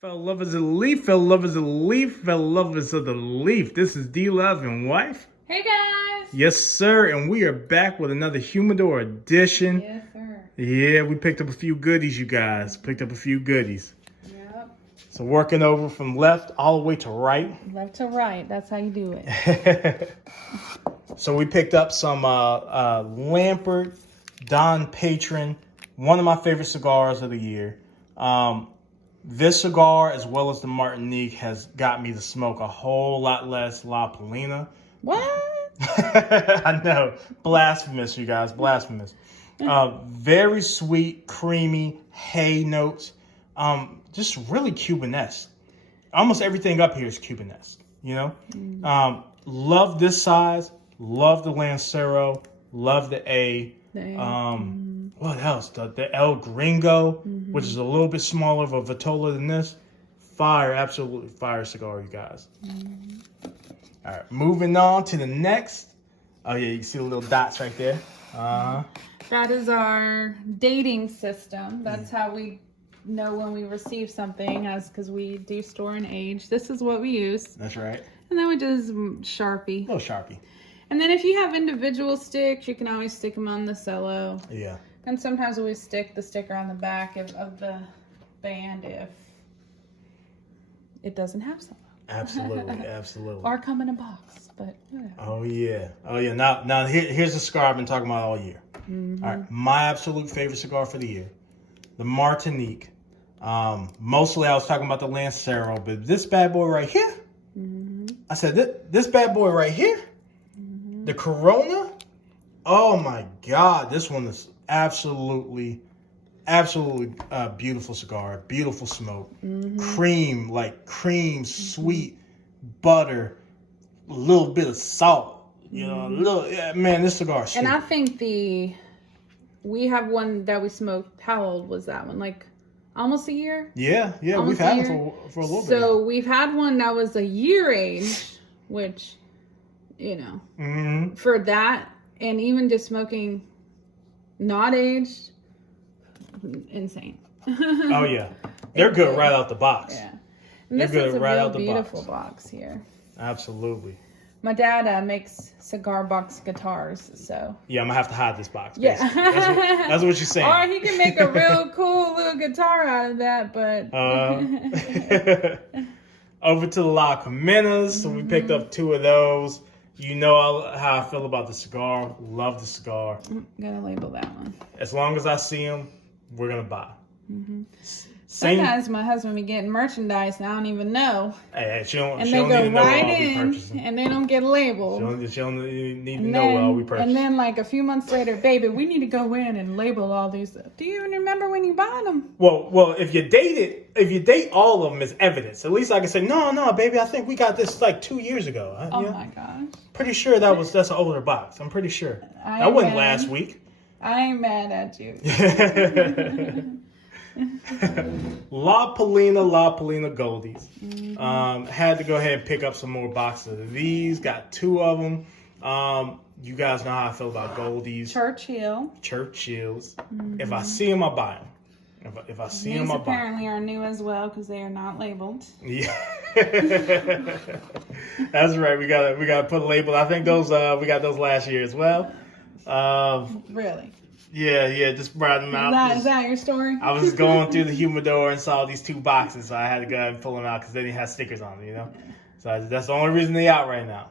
Fellow lovers of the leaf, fellow lovers of the leaf, fellow lovers of the leaf. This is D-Love and wife. Hey guys! Yes, sir, and we are back with another Humidor edition. Yes, sir. Yeah, we picked up a few goodies, you guys. Picked up a few goodies. Yep. So working over from left all the way to right. Left to right, that's how you do it. So we picked up some Lampert Don Patron, one of my favorite cigars of the year. This cigar, as well as the Martinique, has got me to smoke a whole lot less La Palina. What? I know. Blasphemous, you guys. Blasphemous. Very sweet, creamy hay notes. Just really Cubanesque. Almost everything up here is Cubanesque, you know? Love this size. Love the Lancero. Love the A. What else? The El Gringo, which is a little bit smaller of a Vitola than this. Fire, absolutely fire cigar, you guys. All right, moving on to the next. Oh yeah, you can see the little dots right there. That is our dating system. That's how we know when we receive something, because we do store and age. This is what we use. That's right. And then we just Sharpie. A little Sharpie. And then if you have individual sticks, you can always stick them on the cello. Yeah. And sometimes we stick the sticker on the back of the band if it doesn't have cello. Absolutely, absolutely. Or come in a box, but whatever. Oh yeah, oh yeah. Now here's the cigar I've been talking about all year. All right, my absolute favorite cigar for the year, the Martinique. Mostly I was talking about the Lancero, but this bad boy right here. I said this bad boy right here, the Corona. Oh my God, this one is absolutely beautiful cigar, beautiful smoke, cream, sweet butter, a little bit of salt, you know, man, this cigar is sweet. And I think we have one that we smoked. How old was that one? Like almost a year? Yeah, Almost we've had it for a little bit. So we've had one that was a year age, which, you know, for that, and even just smoking not aged, insane. Oh yeah, they're good right out the box. Yeah, and this is a real beautiful box here. Absolutely. My dad makes cigar box guitars, so yeah, I'm gonna have to hide this box. Yeah, that's what you're saying. Or he can make a real cool little guitar out of that, but over to the La Caminas, so we picked up 2 of those. You know how I feel about the cigar. Love the cigar. I'm gonna label that one. As long as I see them, we're gonna buy. Sometimes my husband be getting merchandise and I don't even know. Hey, she don't And need they go to know what right I'll be in purchasing. and they don't get labeled. She don't need to know what I'll be purchasing. And then like a few months later, baby, we need to go in and label all these. Do you even remember when you bought them? Well, if you date all of them as evidence, at least I can say, no, baby, I think we got this like 2 years ago. Oh my gosh. Pretty sure that's an older box. I'm pretty sure. That wasn't last week. I ain't mad at you. La Palina Goldies. Had to go ahead and pick up some more boxes of these. Got 2 of them. You guys know how I feel about Goldies. Churchills. If I see them, I buy them. If I see them, I buy them. These apparently are new as well because they are not labeled. Yeah. That's right. We gotta put a label. I think those we got those last year as well. Really? Yeah, just brought them out. Is that your story? I was going through the Humidor and saw these 2 boxes, so I had to go ahead and pull them out because they didn't have stickers on them, you know? So that's the only reason they out right now.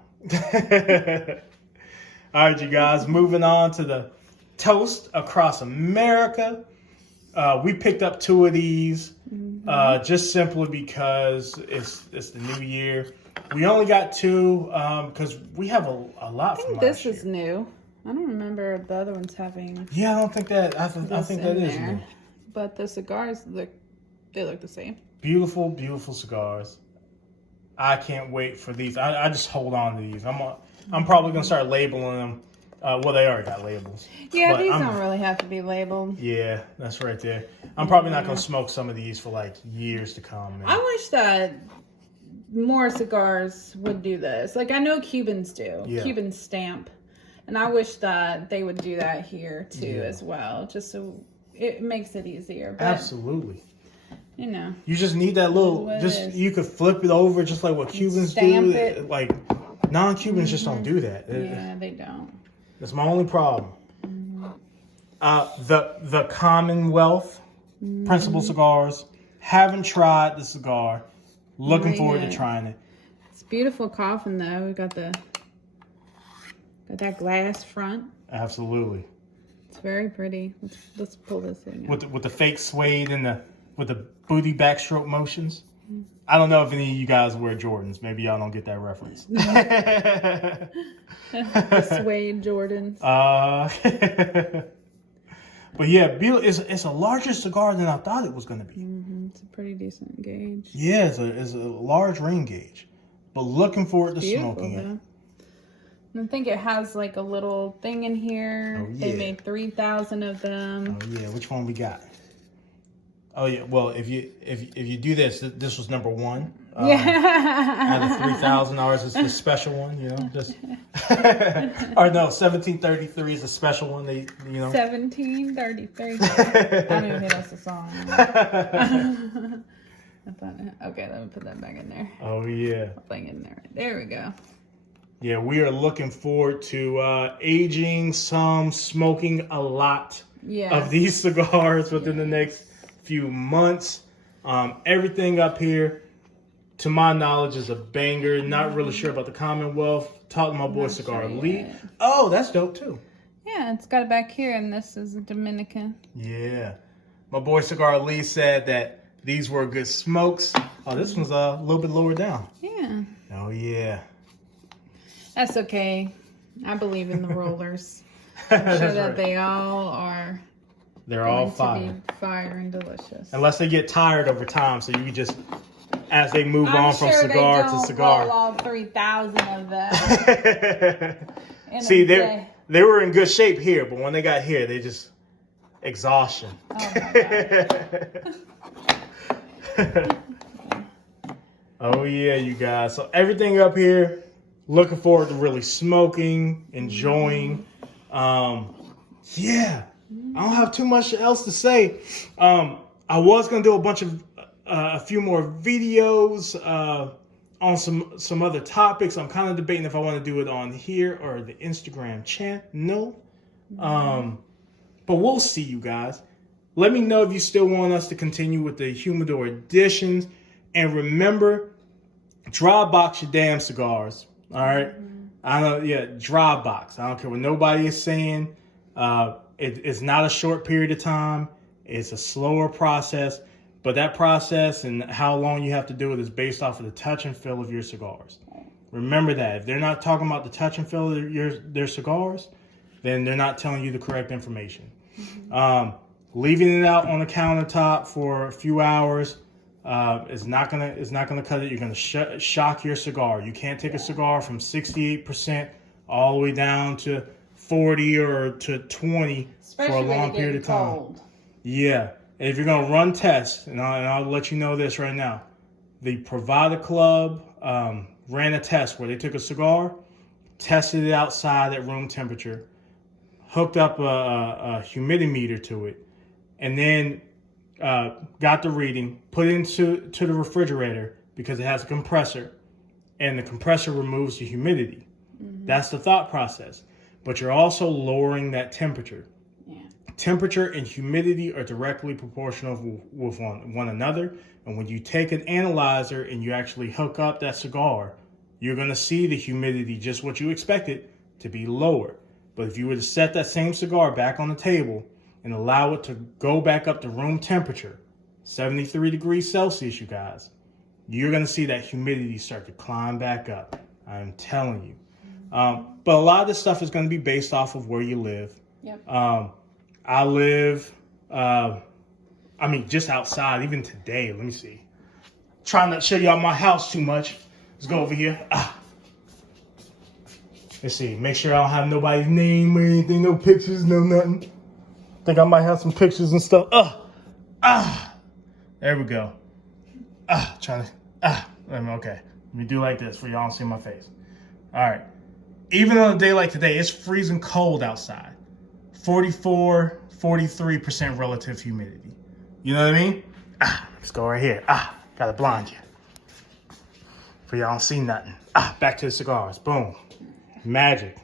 All right, you guys, moving on to the Toast Across America. We picked up 2 of these just simply because it's the new year. We only got 2 because we have a lot from last year. This is new. I don't remember the other ones having. Yeah, I don't think that. I think that is new. But the cigars look the same. Beautiful, beautiful cigars. I can't wait for these. I just hold on to these. I'm probably gonna start labeling them. Well, they already got labels. Yeah, these don't really have to be labeled. Yeah, that's right there. I'm probably not gonna smoke some of these for like years to come. Man. I wish that more cigars would do this. Like I know Cubans do. Yeah. Cubans stamp. And I wish that they would do that here too as well, just so it makes it easier. But absolutely. you know. You just need that little, you could flip it over just like what Cubans do. It. Like, non-Cubans just don't do that. Yeah, they don't. That's my only problem. The Commonwealth Principal Cigars. Haven't tried the cigar. Looking forward to trying it. It's beautiful coffin though. We got that glass front. Absolutely. It's very pretty. Let's pull this thing out. With the fake suede and with the booty backstroke motions. I don't know if any of you guys wear Jordans. Maybe y'all don't get that reference. The suede Jordans. But yeah, it's a larger cigar than I thought it was going to be. It's a pretty decent gauge. Yeah, it's a large ring gauge. But looking forward to smoking it. I think it has like a little thing in here. Oh, yeah. They made 3,000 of them. Oh yeah, which one we got? Oh yeah, well if you do this was number 1. Out of 3,000, ours is the special one, you know. Just or no, 1733 is the special one. They 1733. I don't even think that's the song. Okay, let me put that back in there. Oh yeah. Thing in there. There we go. Yeah, we are looking forward to aging some, smoking a lot of these cigars within the next few months. Everything up here, to my knowledge, is a banger. Not really sure about the Commonwealth. Talk to my boy Cigar Elite. Oh, that's dope too. Yeah, it's got it back here, and this is a Dominican. Yeah. My boy Cigar Elite said that these were good smokes. Oh, this one's a little bit lower down. Yeah. Oh, yeah. That's okay. I believe in the rollers. I'm sure that they all are. They're all fire. To be fire and delicious. Unless they get tired over time, so you just, as they move on from cigar to cigar. Roll all 3,000 of them. See, they were in good shape here, but when they got here, they just exhaustion. Oh my God. Oh yeah, you guys. So everything up here. Looking forward to really smoking, enjoying. Yeah, I don't have too much else to say. I was gonna do a few more videos on some other topics. I'm kind of debating if I want to do it on here or the Instagram channel. But we'll see, you guys. Let me know if you still want us to continue with the Humidor editions, and remember, dry box your damn cigars. All right, I know. Yeah, dry box. I don't care what nobody is saying. It's not a short period of time. It's a slower process, but that process and how long you have to do it is based off of the touch and feel of your cigars. Remember that. If they're not talking about the touch and feel of their cigars, then they're not telling you the correct information. Leaving it out on the countertop for a few hours. Is not gonna cut it. You're gonna shock your cigar. You can't take a cigar from 68% all the way down to 40 or to 20 for a long period of time. Cold. Yeah, and if you're gonna run tests, and I'll let you know this right now, the Provider Club ran a test where they took a cigar, tested it outside at room temperature, hooked up a humidimeter to it, and then got the reading, put it into the refrigerator because it has a compressor, and the compressor removes the humidity. That's the thought process. But you're also lowering that temperature. Yeah. Temperature and humidity are directly proportional with one another. And when you take an analyzer and you actually hook up that cigar, you're going to see the humidity, just what you expected, to be lower. But if you were to set that same cigar back on the table and allow it to go back up to room temperature, 73 degrees Celsius, you guys, you're going to see that humidity start to climb back up. I'm telling you. But a lot of this stuff is going to be based off of where you live. Yep. I live, just outside, even today. Let me see. Trying not to show y'all my house too much. Let's go over here. Let's see. Make sure I don't have nobody's name or anything. No pictures, no nothing. Think I might have some pictures and stuff. There we go. Okay. Let me do like this for y'all to see my face. All right. Even on a day like today, it's freezing cold outside. 44, 43% relative humidity. You know what I mean? Let's go right here. Gotta blind you. For y'all don't see nothing. Back to the cigars. Boom. Magic.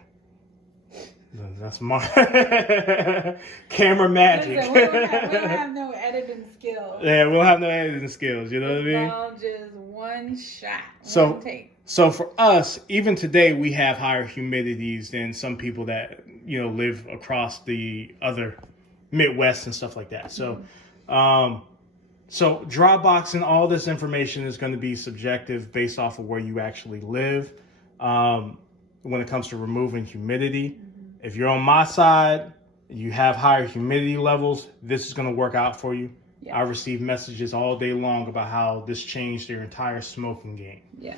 That's my camera magic. Listen, we don't have no editing skills. Yeah, we'll have no editing skills. You know what I mean? It's all just one shot, So, one take. So for us, even today, we have higher humidities than some people that live across the other Midwest and stuff like that. So, so dry boxing, all this information is going to be subjective based off of where you actually live. When it comes to removing humidity, if you're on my side, you have higher humidity levels, this is going to work out for you. Yeah. I receive messages all day long about how this changed their entire smoking game. Yeah.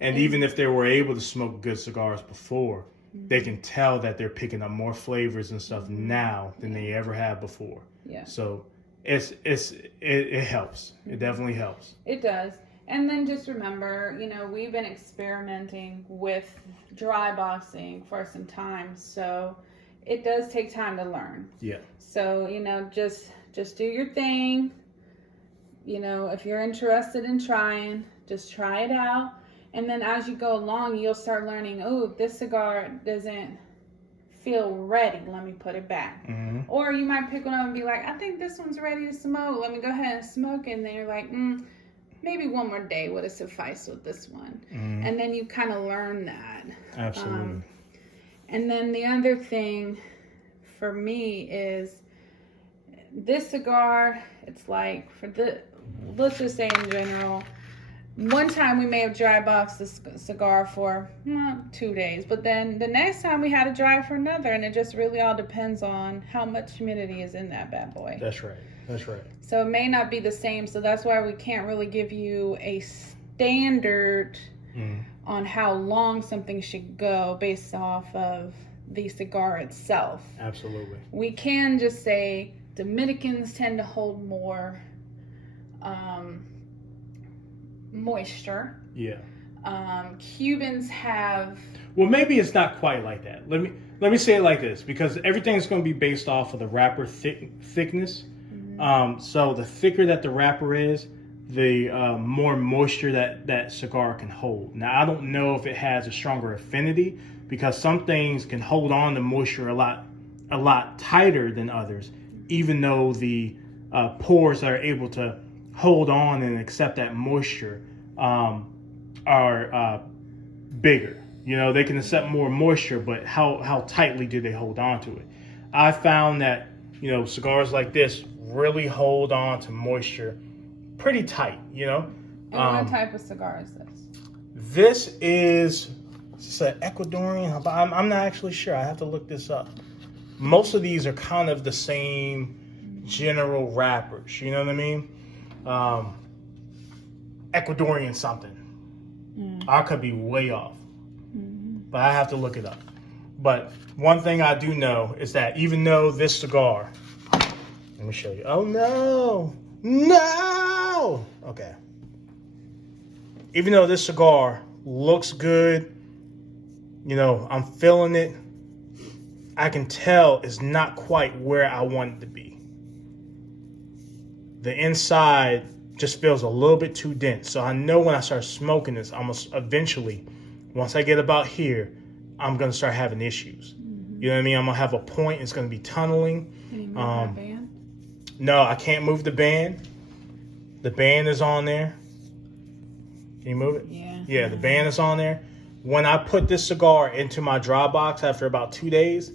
And even if they were able to smoke good cigars before, they can tell that they're picking up more flavors and stuff now than they ever have before. Yeah. So it helps. It definitely helps. It does. And then just remember, we've been experimenting with dry boxing for some time, so it does take time to learn. Yeah. So, just do your thing. If you're interested in trying, just try it out. And then as you go along, you'll start learning, this cigar doesn't feel ready. Let me put it back. Mm-hmm. Or you might pick one up and be like, I think this one's ready to smoke. Let me go ahead and smoke it. And then you're like, maybe one more day would have sufficed with this one. Mm-hmm. And then you kind of learn that. Absolutely. And then the other thing for me is this cigar, it's like let's just say in general, one time we may have dry boxed the cigar for 2 days, but then the next time we had to dry for another, and it just really all depends on how much humidity is in that bad boy. That's right. So it may not be the same, so that's why we can't really give you a standard on how long something should go based off of the cigar itself. Absolutely. We can just say Dominicans tend to hold more moisture. Yeah. Cubans have. Well, maybe it's not quite like that. Let me say it like this, because everything's going to be based off of the wrapper thickness. Mm-hmm. So the thicker that the wrapper is, the more moisture that cigar can hold. Now, I don't know if it has a stronger affinity, because some things can hold on to moisture a lot tighter than others, even though the pores that are able to hold on and accept that moisture are bigger. They can accept more moisture, but how tightly do they hold on to it? I found that cigars like this really hold on to moisture pretty tight. And what type of cigar is this? This is an Ecuadorian. I'm not actually sure. I have to look this up. Most of these are kind of the same general wrappers. You know what I mean? Ecuadorian something. I could be way off, but I have to look it up. But one thing I do know is that even though this cigar, let me show you. Oh no! Okay. Even though this cigar looks good, I'm feeling it, I can tell it's not quite where I want it to be. The inside just feels a little bit too dense. So I know when I start smoking this, almost eventually, once I get about here, I'm going to start having issues. Mm-hmm. You know what I mean? I'm going to have a point. It's going to be tunneling. Can you move that band? No, I can't move the band. The band is on there. Can you move it? Yeah. Yeah, the band is on there. When I put this cigar into my dry box after about 2 days,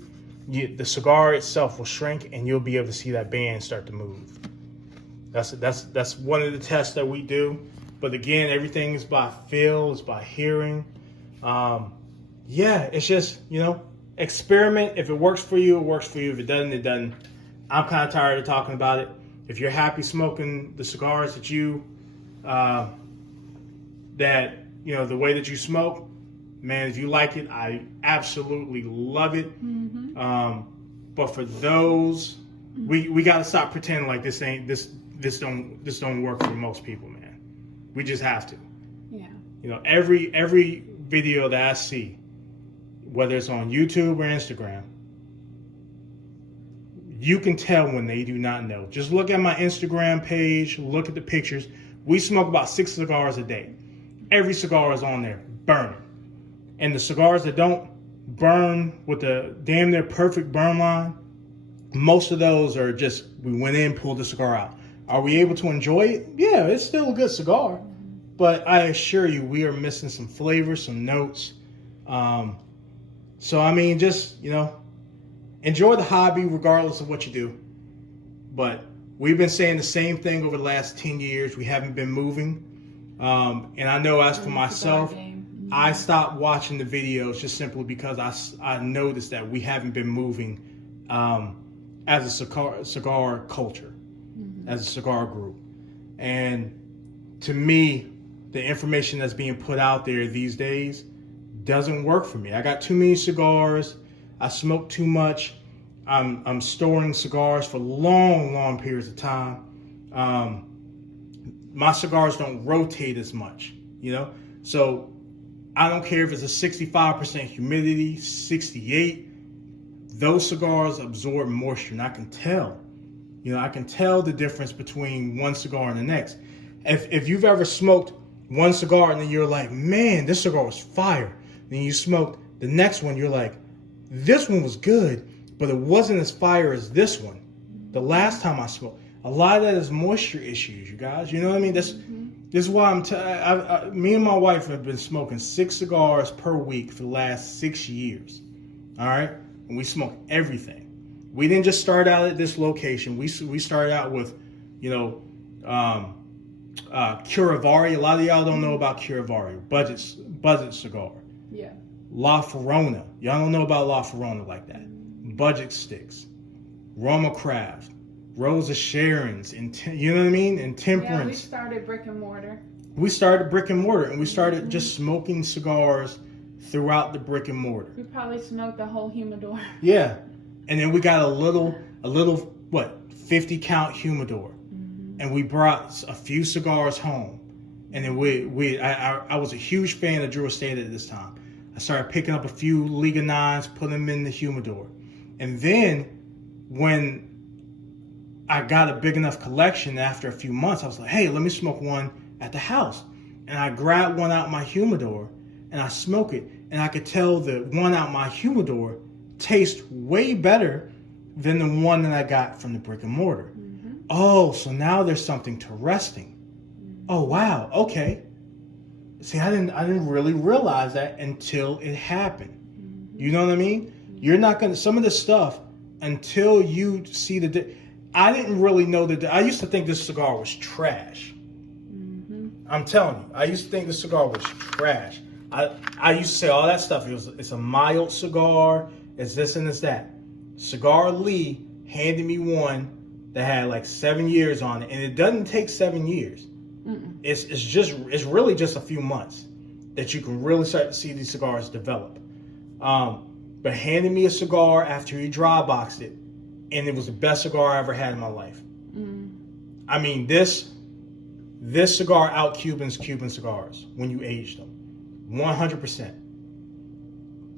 the cigar itself will shrink, and you'll be able to see that band start to move. That's one of the tests that we do. But again, everything is by feel, it's by hearing. It's just, experiment. If it works for you, it works for you. If it doesn't, it doesn't. I'm kind of tired of talking about it. If you're happy smoking the cigars that the way that you smoke, man, if you like it, I absolutely love it. Mm-hmm. But for those, we got to stop pretending like this don't work for most people, man. We just have to. Yeah. Every video that I see, whether it's on YouTube or Instagram, You can tell when they do not know. Just look at my Instagram page, look at the pictures. We smoke about 6 cigars a day. Every cigar is on there burning. And the cigars that don't burn with the damn near perfect burn line, most of those are just, we went in, pulled the cigar out. Are we able to enjoy it? Yeah, it's still a good cigar. But I assure you, we are missing some flavors, some notes. So, I mean, just, enjoy the hobby regardless of what you do. But we've been saying the same thing over the last 10 years. We haven't been moving. And I know as for myself, I stopped watching the videos just simply because I noticed that we haven't been moving as a cigar culture, as a cigar group. And to me, the information that's being put out there these days doesn't work for me. I got too many cigars. I smoke too much. I'm storing cigars for long periods of time. My cigars don't rotate as much, So I don't care if it's a 65% humidity, 68. Those cigars absorb moisture, and I can tell. I can tell the difference between one cigar and the next. If you've ever smoked one cigar and then you're like, man, this cigar was fire. Then you smoked the next one, you're like, this one was good, but it wasn't as fire as this one. The last time I smoked. A lot of that is moisture issues, you guys. You know what I mean? This is why me and my wife have been smoking 6 cigars per week for the last 6 years. All right? And we smoke everything. We didn't just start out at this location. We started out with, Curavari. A lot of y'all don't know about Curavari. Budget cigar. Yeah. La Ferrona. Y'all don't know about La Ferrona like that. Budget sticks. Roma Craft. Rosa Sharon's. You know what I mean? And Temperance. Yeah, we started brick and mortar. We started brick and mortar, and we started just smoking cigars throughout the brick and mortar. We probably smoked the whole humidor. Yeah. And then we got a little 50 count humidor. And we brought a few cigars home. And then I was a huge fan of Drew Estate at this time. I started picking up a few Liga 9s, putting them in the humidor. And then when I got a big enough collection after a few months, I was like, hey, let me smoke one at the house. And I grabbed one out my humidor and I smoke it. And I could tell the one out my humidor tastes way better than the one that I got from the brick and mortar. Oh, so now there's something to resting. Oh, wow. Okay. See, I didn't really realize that until it happened. You know what I mean? You're not going to, some of this stuff, until you see I didn't really know I used to think this cigar was trash. I'm telling you, I used to think this cigar was trash. I used to say all that stuff. It's a mild cigar. It's this and it's that. Cigar Lee handed me one that had like 7 years on it, and it doesn't take 7 years. It's really just a few months that you can really start to see these cigars develop. But handed me a cigar after he dry boxed it, and it was the best cigar I ever had in my life. I mean, this cigar out Cuban cigars when you age them, 100%.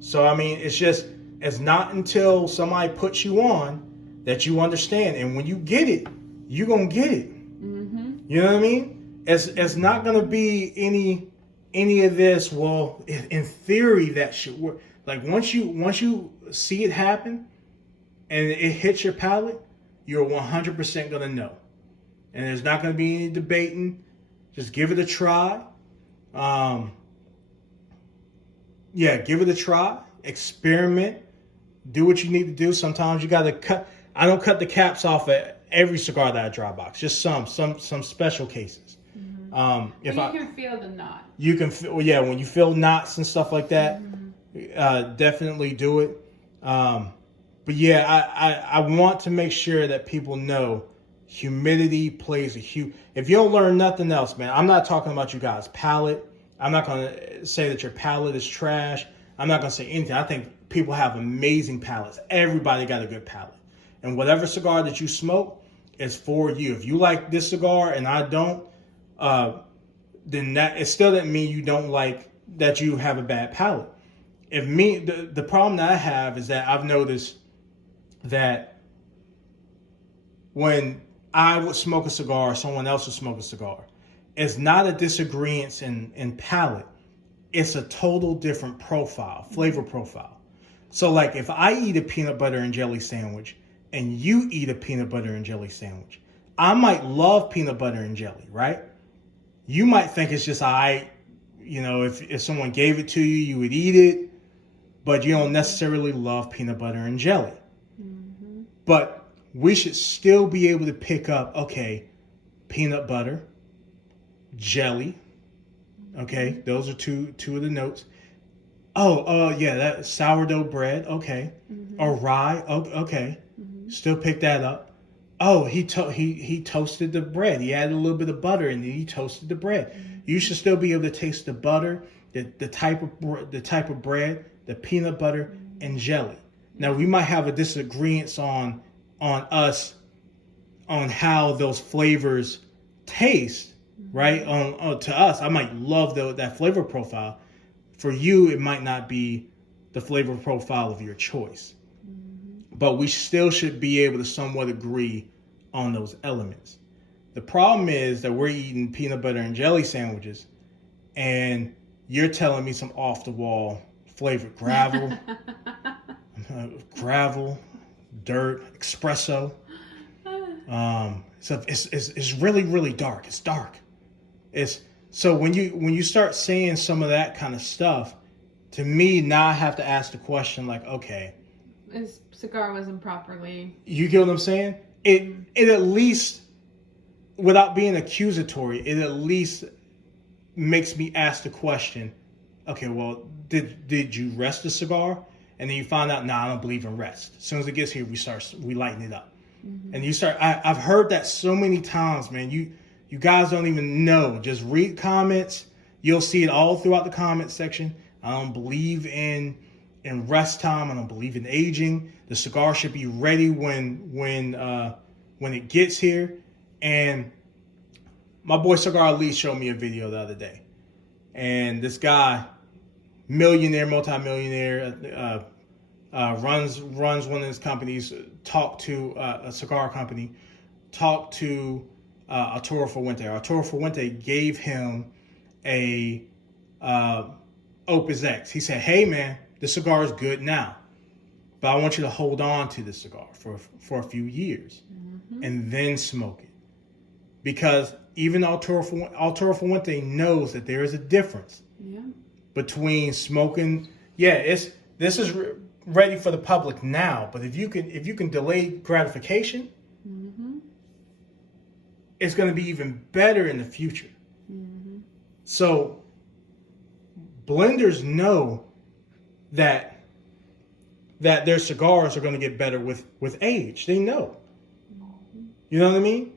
So I mean, it's not until somebody puts you on that you understand, and when you get it, you're gonna get it. You know what I mean? It's not gonna be any of this. Well, in theory, that should work. Like once you see it happen, and it hits your palate, you're 100% gonna know, and there's not gonna be any debating. Just give it a try. Give it a try. Experiment. Do what you need to do. Sometimes you gotta cut. I don't cut the caps off of every cigar that I dry box. Just some special cases. If you can feel the knot. You can feel, when you feel knots and stuff like that, definitely do it. But yeah, I want to make sure that people know humidity plays a huge. If you don't learn nothing else, man, I'm not talking about you guys' palate. I'm not going to say that your palate is trash. I'm not going to say anything. I think people have amazing palates. Everybody got a good palate. And whatever cigar that you smoke is for you. If you like this cigar and I don't, then that it still doesn't mean you don't like that you have a bad palate. The problem that I have is that I've noticed that when I would smoke a cigar, someone else would smoke a cigar. It's not a disagreement in palate. It's a total different profile, flavor profile. So like if I eat a peanut butter and jelly sandwich and you eat a peanut butter and jelly sandwich, I might love peanut butter and jelly, right? You might think it's just if someone gave it to you, you would eat it, but you don't necessarily love peanut butter and jelly. Mm-hmm. But we should still be able to pick up, okay, peanut butter, jelly. Okay, those are two of the notes. Yeah, that sourdough bread. Okay, or rye. Okay, still pick that up. Oh, he toasted the bread. He added a little bit of butter and then he toasted the bread. You should still be able to taste the butter, the type of bread, the peanut butter and jelly. Now we might have a disagreement on us on how those flavors taste. Right? To us, I might love that flavor profile. For you, it might not be the flavor profile of your choice. Mm-hmm. But we still should be able to somewhat agree on those elements. The problem is that we're eating peanut butter and jelly sandwiches, and you're telling me some off-the-wall flavored gravel, dirt, espresso. So it's really, really dark. It's dark. So when you start saying some of that kind of stuff, to me now I have to ask the question like, okay, this cigar wasn't properly. You get what I'm saying? It at least, without being accusatory, it at least makes me ask the question, okay, well, did you rest the cigar? And then you find out, I don't believe in rest. As soon as it gets here, we lighten it up. Mm-hmm. And you start. I've heard that so many times, man. You guys don't even know. Just read comments. You'll see it all throughout the comment section. I don't believe in rest time. I don't believe in aging. The cigar should be ready when it gets here. And my boy Cigar Ali showed me a video the other day. And this guy, multimillionaire, runs one of his companies, talked to a cigar company, talked to Arturo Fuente. Arturo Fuente gave him a Opus X. He said, hey man, the cigar is good now, but I want you to hold on to the cigar for a few years and then smoke it. Because even Arturo Fuente knows that there is a difference between smoking. This is ready for the public now, but if you can delay gratification, it's going to be even better in the future. Mm-hmm. So blenders know that their cigars are going to get better with age. They know. Mm-hmm. You know what I mean?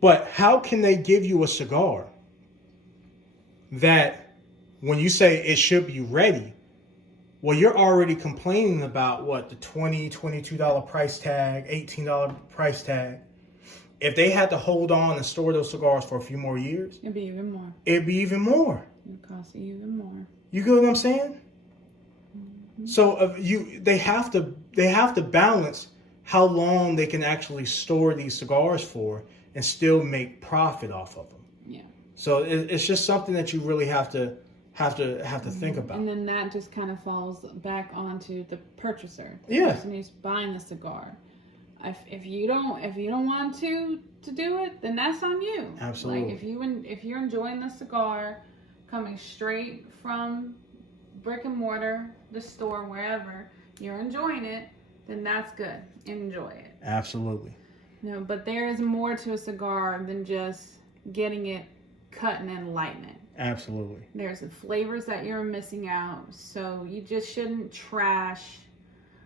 But how can they give you a cigar that when you say it should be ready, well, you're already complaining about the $20, $22 price tag, $18 price tag. If they had to hold on and store those cigars for a few more years, it'd be even more. It'd cost you even more. You get what I'm saying? Mm-hmm. So they have to balance how long they can actually store these cigars for and still make profit off of them. Yeah. So it's just something that you really have to think about. And then that just kind of falls back onto the purchaser, the person who's buying the cigar. If you don't want to do it, then that's on you. Absolutely. Like if you're enjoying the cigar coming straight from brick and mortar, the store, wherever you're enjoying it, then that's good. Enjoy it. Absolutely. No, but there is more to a cigar than just getting it cut and then lighten it. Absolutely. There's the flavors that you're missing out, so you just shouldn't trash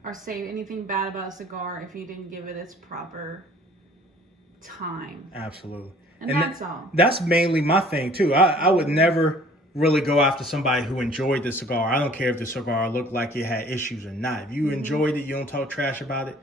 or say anything bad about a cigar if you didn't give it its proper time. Absolutely. And that's all. That's mainly my thing too. I would never really go after somebody who enjoyed the cigar. I don't care if the cigar looked like it had issues or not. If you enjoyed it, you don't talk trash about it,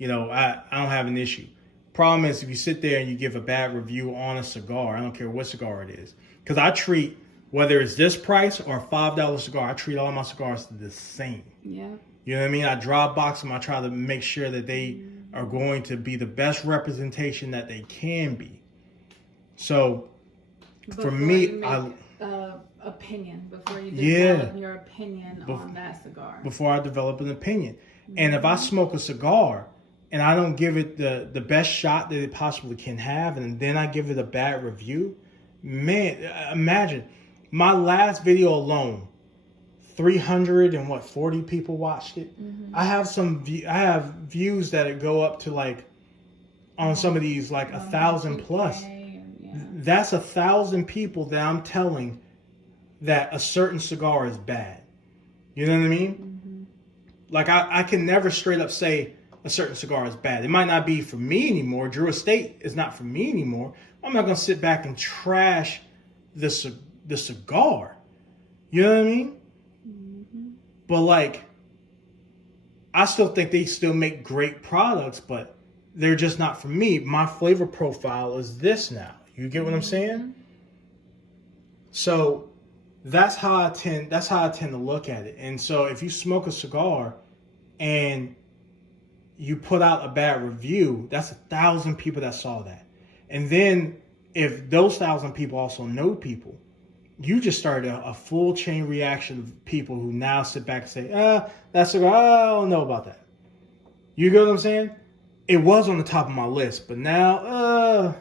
I don't have an issue. Problem is if you sit there and you give a bad review on a cigar, I don't care what cigar it is. Because I treat, whether it's this price or a $5 cigar, I treat all my cigars the same. Yeah. You know what I mean? I dry box them. I try to make sure that they are going to be the best representation that they can be. So for me, before you develop your opinion on that cigar. Before I develop an opinion. And if I smoke a cigar and I don't give it the best shot that it possibly can have, and then I give it a bad review, man, imagine my last video alone, 340 people watched it. I have views that go up to like on some of these like 1,000 plus. That's 1,000 people that I'm telling that a certain cigar is bad. You know what I mean? Like I can never straight up say a certain cigar is bad. It might not be for me anymore. Drew Estate is not for me anymore. I'm not gonna sit back and trash the cigar. You know what I mean? But like, I still think they still make great products, but they're just not for me. My flavor profile is this now. You get what I'm saying? So that's how I tend to look at it. And so if you smoke a cigar and you put out a bad review, that's 1,000 people that saw that. And then if those 1,000 people also know people, you just started a full chain reaction of people who now sit back and say, that cigar, I don't know about that. You get what I'm saying? It was on the top of my list, but now,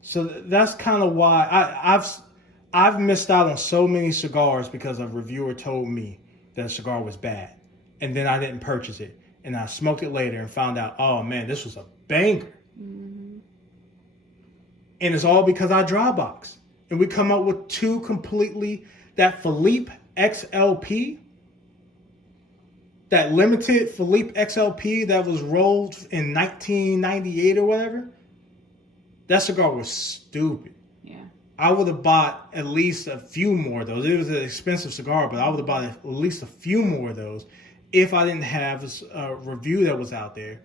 so that's kind of why I've missed out on so many cigars because a reviewer told me that a cigar was bad, and then I didn't purchase it, and I smoked it later and found out, oh man, this was a banger. And it's all because I dry box. And we come up with two completely, that Philippe XLP, that limited Philippe XLP that was rolled in 1998 or whatever. That cigar was stupid. Yeah. I would have bought at least a few more of those. It was an expensive cigar, but I would have bought at least a few more of those if I didn't have a review that was out there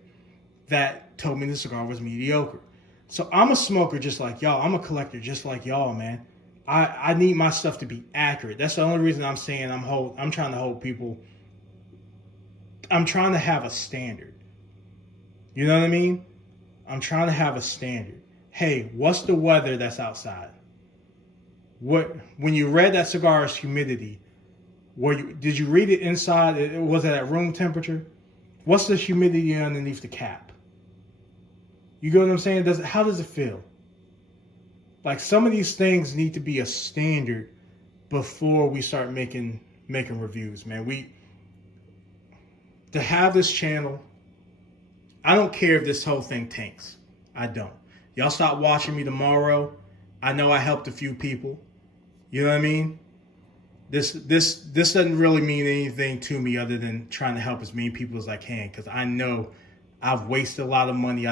that told me the cigar was mediocre. So I'm a smoker just like y'all. I'm a collector just like y'all, man. I need my stuff to be accurate. That's the only reason I'm saying I'm trying to hold people. I'm trying to have a standard. You know what I mean? I'm trying to have a standard. Hey, what's the weather that's outside? When you read that cigar's humidity, did you read it inside? Was it at room temperature? What's the humidity underneath the cap? You get what I'm saying? How does it feel? Like, some of these things need to be a standard before we start making reviews, man. To have this channel, I don't care if this whole thing tanks. I don't. Y'all stop watching me tomorrow. I know I helped a few people. You know what I mean? This doesn't really mean anything to me other than trying to help as many people as I can, because I know I've wasted a lot of money.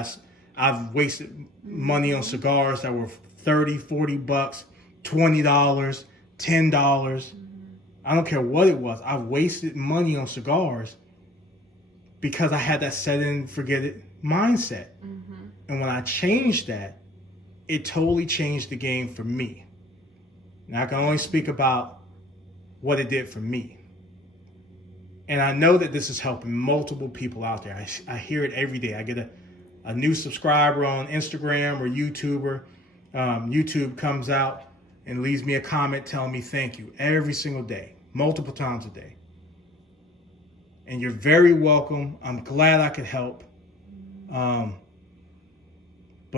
I've wasted money on cigars that were $30, $40, $20, $10. I don't care what it was. I wasted money on cigars because I had that set it and forget it mindset. And when I changed that, it totally changed the game for me. Now I can only speak about what it did for me. And I know that this is helping multiple people out there. I hear it every day. I get a new subscriber on Instagram or YouTuber. YouTube comes out and leaves me a comment telling me thank you every single day, multiple times a day. And you're very welcome. I'm glad I could help. But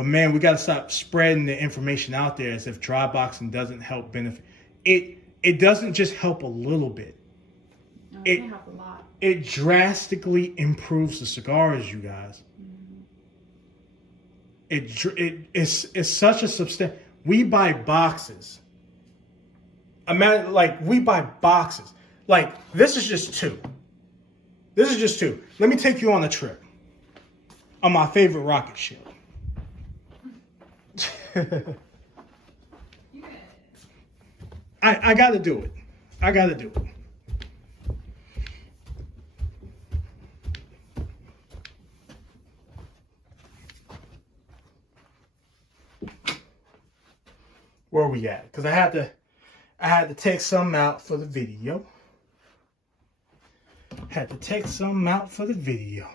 man, we got to stop spreading the information out there as if dry boxing doesn't help benefit. It doesn't just help a little bit. No, it can help a lot. It drastically improves the cigars, you guys. It's such a substantial. We buy boxes. Imagine, like, we buy boxes. Like, this is just two. This is just two. Let me take you on a trip on my favorite rocket ship. I got to do it. I got to do it. Where are we at? Because I had to take some out for the video. Had to take some out for the video.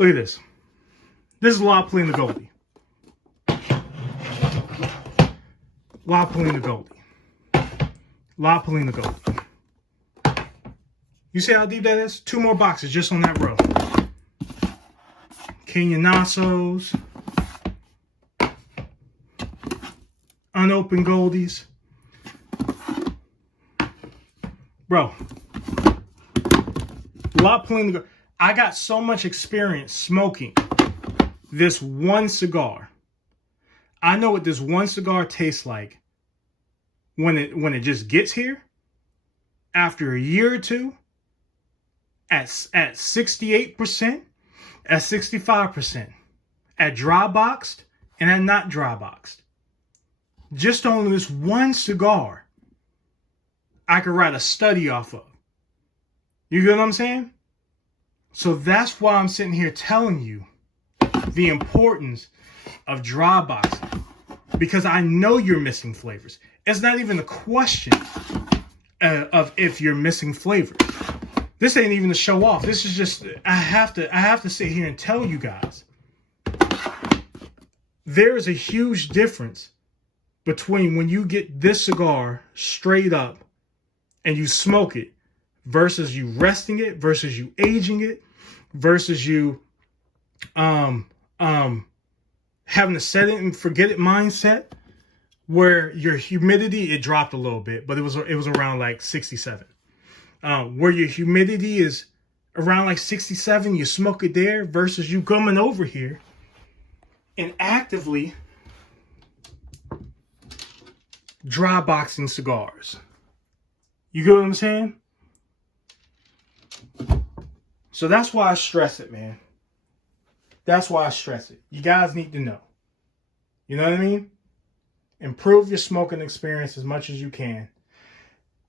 Look at this. This is La Polina Goldie. La Polina Goldie. La Polina Goldie. You see how deep that is? 2 more boxes just on that row. Cañonazos. Unopened Goldies. Bro. La Polina Goldie. I got so much experience smoking this one cigar. I know what this one cigar tastes like when it just gets here after a year or two at 68%, at 65%, at dry boxed and at not dry boxed. Just on this one cigar, I could write a study off of. You get what I'm saying? So that's why I'm sitting here telling you the importance of dry boxing, because I know you're missing flavors. It's not even a question of if you're missing flavors. This ain't even a show off. This is just I have to sit here and tell you guys. There is a huge difference between when you get this cigar straight up and you smoke it versus you resting it, versus you aging it, versus you having a set it and forget it mindset, where your humidity, it dropped a little bit, but it was around like 67. Where your humidity is around like 67, you smoke it there, versus you coming over here and actively dry boxing cigars. You get what I'm saying? So that's why I stress it, man. That's why I stress it. You guys need to know. You know what I mean? Improve your smoking experience as much as you can.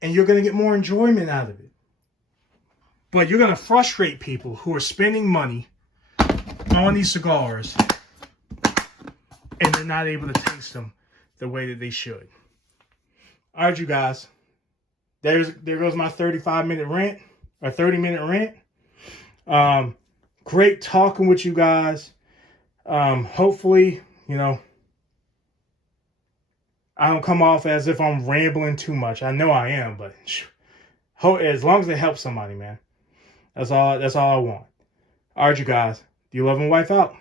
And you're going to get more enjoyment out of it. But you're going to frustrate people who are spending money on these cigars and they're not able to taste them the way that they should. All right, you guys. There goes my 35-minute rant, or 30-minute rant. Great talking with you guys. Hopefully, I don't come off as if I'm rambling too much. I know I am, but as long as it helps somebody, man. That's all I want. All right, you guys. Do you love and wife out?